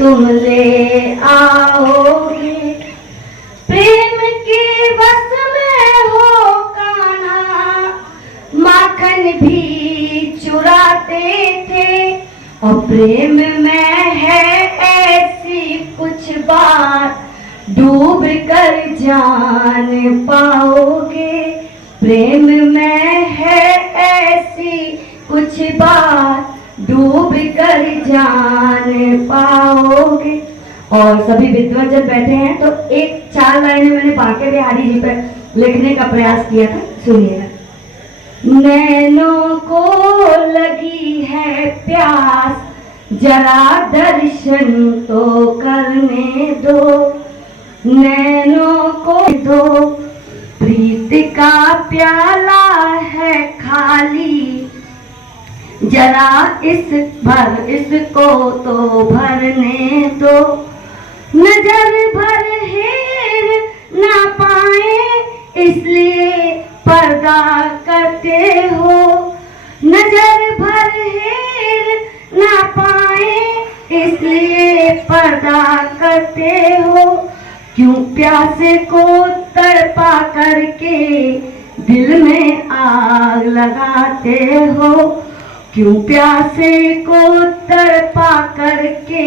तुम ले आओगे। प्रेम के बस में हो कान्हा, माखन भी चुराते थे। और प्रेम में है ऐसी कुछ बात, डूब कर जान पाओगे। प्रेम में है ऐसी कुछ बात, डूब कर जान पाओगे। और सभी विद्वान जब बैठे हैं तो एक 4 लाइनें मैंने बांके बिहारी जी पर लिखने का प्रयास किया था, सुनिएगा। नैनों को लगी है प्यास, जरा दर्शन तो करने दो। नैनों को दो, प्रीत का प्याला है खाली, जरा इसको तो भरने दो। नजर भर हेर ना पाए इसलिए पर्दा करते हो। नजर भर हेर ना पाए इसलिए पर्दा करते हो। क्यों प्यासे को तड़पा करके दिल में आग लगाते हो। क्यों प्यासे को तड़पा करके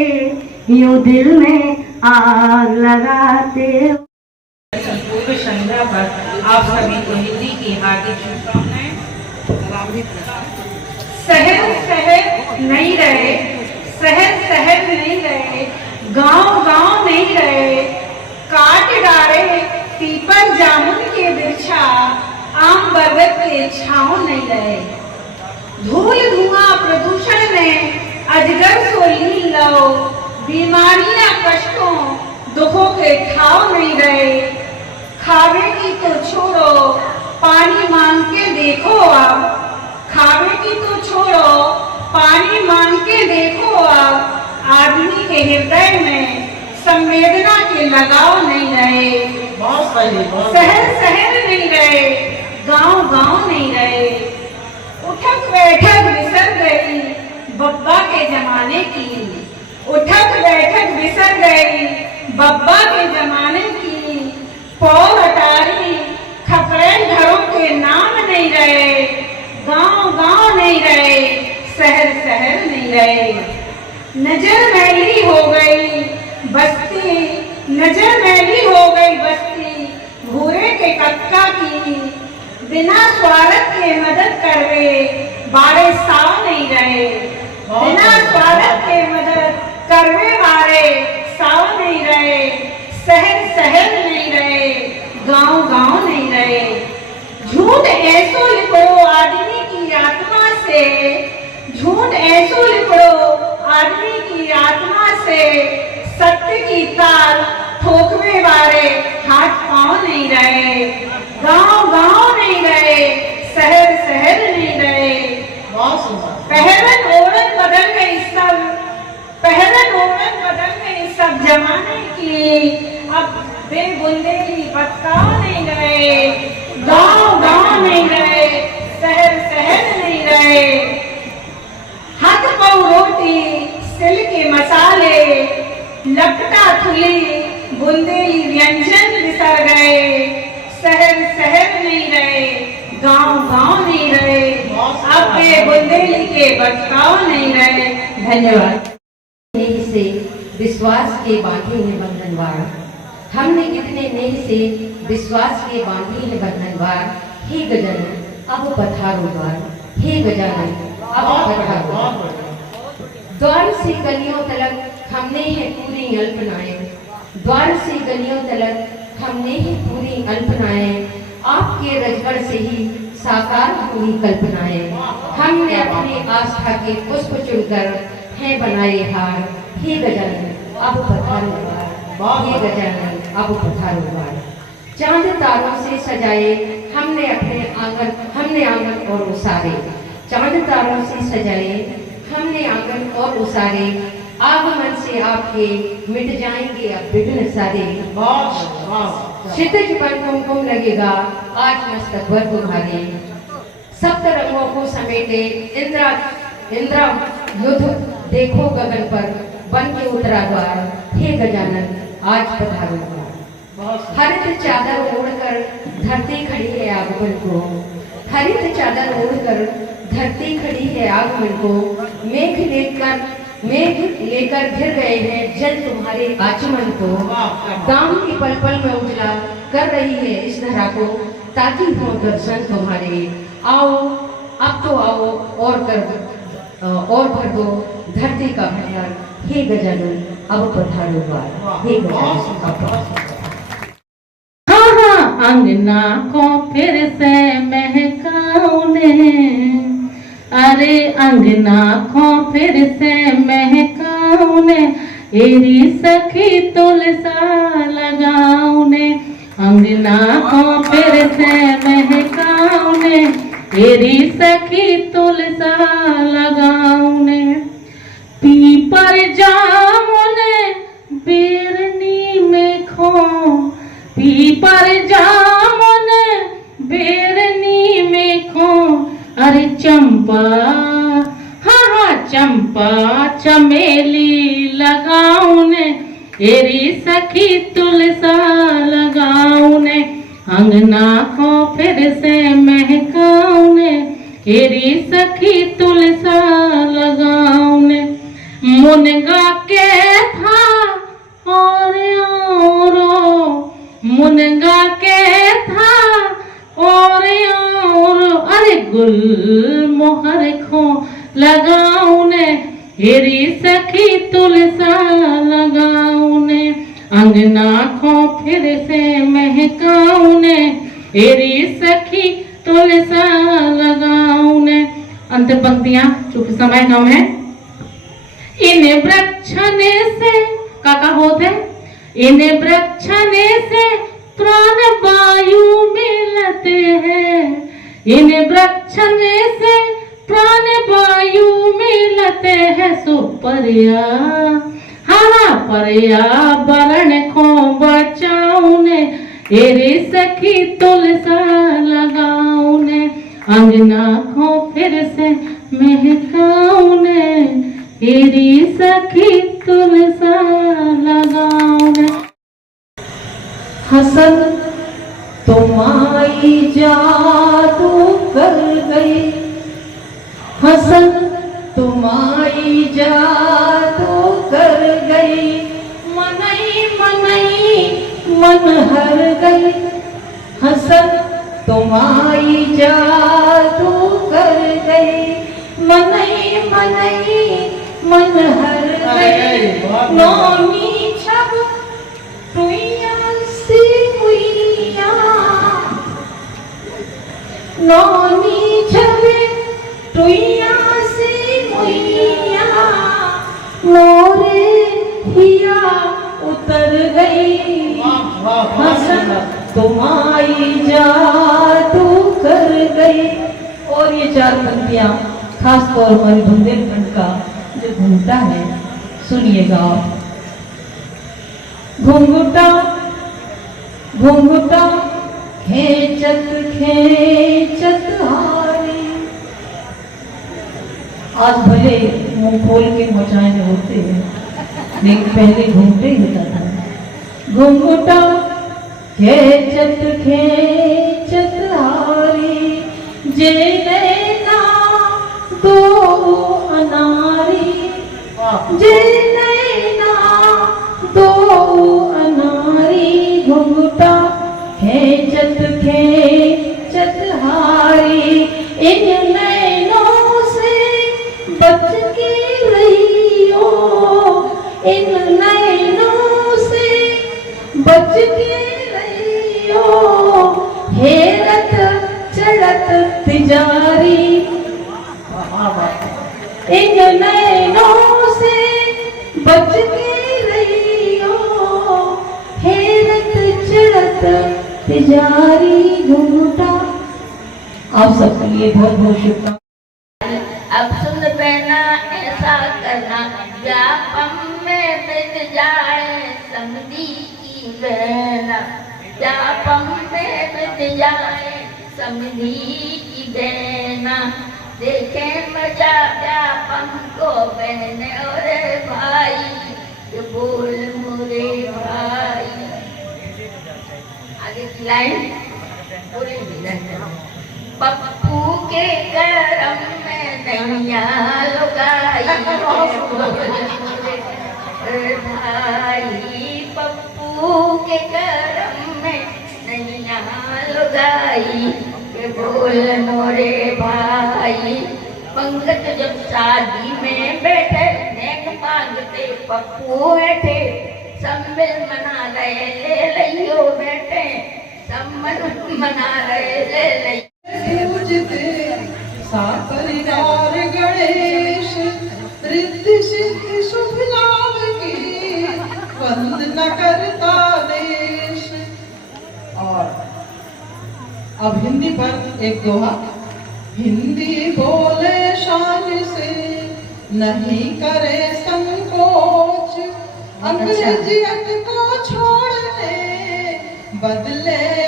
यूं दिल में आग लगाते हो। पूर्व संध्या पर आप सभी को हिंदी की हार्दिक शुभकामनाएं। शहर शहर नहीं रहे, शहर शहर नहीं रहे, गांव गांव नहीं रहे, काट डाले पीपल जामुन के वृक्षा, आम बरगद के छांव नहीं रहे। धूल धुआं प्रदूषण ने अजगर सो लील लो, बीमारियां कष्टों दुखों के ठाव नहीं रहे। खावे की तो छोड़ो पानी मांग के देखो आप, खावे की तो छोड़ो पानी मांग के देखो आप। आदमी के हृदय में संवेदना के लगाव नहीं रहे। शहर शहर नहीं रहे, गांव गांव नहीं रहे। उठक बैठक बिसर गई बब्बा के जमाने की, उठक बैठक बिसर गई बब्बा के जमाने की। पौर अटारी खपड़े घरों के नाम नहीं रहे, गांव गांव नहीं रहे, शहर शहर नहीं रहे। नजर मैली हो गई बस्ती, नजर मैली हो गई बस्ती भूरे के कक्का की। बिना स्वार्थ के मदद करवे बारे साव नहीं रहे, बिना स्वार्थ के मदद करवे बारे साव नहीं रहे। शहर शहर नहीं रहे, गांव गांव नहीं रहे। झूठ ऐसो लिपड़ो आदमी की आत्मा से, झूठ ऐसो लिपड़ो आदमी की आत्मा से। सत्य की तार ठोकवे वाले हाथ पांव नहीं रहे, गांव गांव नहीं रहे, शहर शहर नहीं रहे। पहरन ओढ़न बदल गई सब, पहरन ओढ़न बदल गई सब जमाने की। अब बेबुंदेली बदकाव नहीं रहे, गांव गांव नहीं रहे, शहर शहर नहीं रहे। हाथ पांव रोटी सिल के मसाले, लपटा थुली बुंदेली व्यंजन बिसर गए। शहर शहर नहीं रहे, गांव गांव नहीं रहे, अब बुंदेली के बचकाव नहीं रहे। धन्यवाद। से विश्वास के बांधे हैं बंधनवार, हमने कितने नेह से विश्वास के बांधे हैं बंधनवार। हे गजानन अब पधारो द्वार, हे गजानन अब पधारो द्वार। द्वार से गलियों तलक हमने है पूरी अल्पनाएं, द्वार से गलियों तलक हमने है पूरी अल्पनाएं। आपके रजगढ़ से ही साकार हुई कल्पनाएं। हमने अपनी आस्था के पुष्प चुनकर हैं बनाए हार। हे गजानन अब पधारो द्वार, हे गजानन अब पधारो द्वार। चांद तारों से सजाए हमने अपने आंगन, हमने आंगन और उसारे। चांद तारों से सजाए हमने आंगन और उसारे। आगमन से आपके मिट जाएंगे अब विघ्न सारे। क्षितिज पर कुमकुम लगेगा आज मस्तक पर तुम्हारे। सप्त रंगों को समेटे इंद्रा युद्ध देखो गगन पर, बन के उतरा द्वार, हे गजानन आज पधारो द्वार। हरित चादर ओढ़कर धरती खड़ी है आगमन को, हरित चादर ओढ़कर धरती खड़ी है आगमन को। मेघ लेकर घिर गए हैं जल तुम्हारे आचमन को। दाम की पल पल में उजला कर रही है इस धरा को, ताकि हो दर्शन तुम्हारे। आओ अब तो आओ और भर दो धरती का भंडार, हे गजानन अब पधारो द्वार, हे गजानन अब अंगना को फिर से महकाऊ ने, अरे अंगना को फिर से महकाऊ ने, एरी सखी तुलसा लगाऊ ने। अंगना को फिर से महकाऊ ने, एरी सखी तुलसा लगाऊ ने। पीपर जामुन बेरनी में खो, पीपर जामुन बेरनी में खो, अरे चंपा हाँ चंपा चमेली लगाऊ ने, एरी सखी तुलसा लगाऊ ने। अंगना को फिर से महकाऊ ने, एरी सखी तुलसा लगाऊ ने। मुनगा के था और मुनगा के था और अरे गुल मोहर खो लगाऊ ने, हेरी सखी तुलसा लगाऊ ने। अंगना को फिर से महकाऊ ने, हेरी सखी तुलसा लगाऊ ने। अंत पंक्तियां चूंकि समय कम है। इन वृक्षने से काका होते, इन वृक्षने से प्राण वायु मिलते हैं, इन वृक्षने से प्राण वायु मिलते हैं। सो पर्यावरण को बचाऊ ने, एरे सखी तुलसा लगाऊ ने। अंगना को फिर से महकाऊ ने, एरी सखी तुलसा लगाऊ ने। हसन तुम्हारी जादू कर गई, हसन तुम्हारी जादू कर गई। मनई मनई मन हर गई, हसन तुम्हारी जादू कर गई। मनई मनई मन हर गई। नौनी छब टुइया सी हुइया, नौनी छबे टुइया सी हुइया। मोरे हिया उतर गई, हसन तुम्हारी जादू कर गई। और ये चार पंक्तियां खास तौर पर बुंदेलखंड का जो घूमता है, सुनिएगा आप। घुंघटा घुंघटा खेचत खेचत हारी। आज भले मुंह खोल के मोचाए होते हैं, लेकिन पहले घूमते ही होता था। घुंघटा खेचत खेचत हारी, जे नैना दो अनारी, जे नैना दो अनारी। घुंघटा खेचत खेचत हारी, इन नैनों से बच के रहियो, इन नैनों से बच के रहियो। हेरत चढ़त तिजारी, इन नैनों से बच के रहियो। हेरत चढ़त तिजारी। घुंघटा। आप सबके लिए बहुत बहुत शुभकामनाएं। अब सुन बहना ऐसा करना, व्यापम में मिट जाए समधी की बहना, व्यापम में मिट जाए समधी की बहना। देखे मजा व्यापम को बहन और भाई, ये बोल मोरे भाई। आगे की लाइन पूरी पप्पू के करम में नैया लुगाई, भाई पप्पू के करम में नैया लुगाई, के बोल मोरे भाई। पंकज जब शादी में बैठे नेक मांगते पप्पू बैठे, सम्मिल मना रहे ले लियो बेटे, सम्मिल मना रहे ले लियो। परिवार गणेश रिद्धि सिद्धि शुभ लाभ की वंदना करता देश। और अब हिंदी पर एक दोहा। हिंदी बोले शान से नहीं करे संकोच, अंग्रेजियत को छोड़ने बदले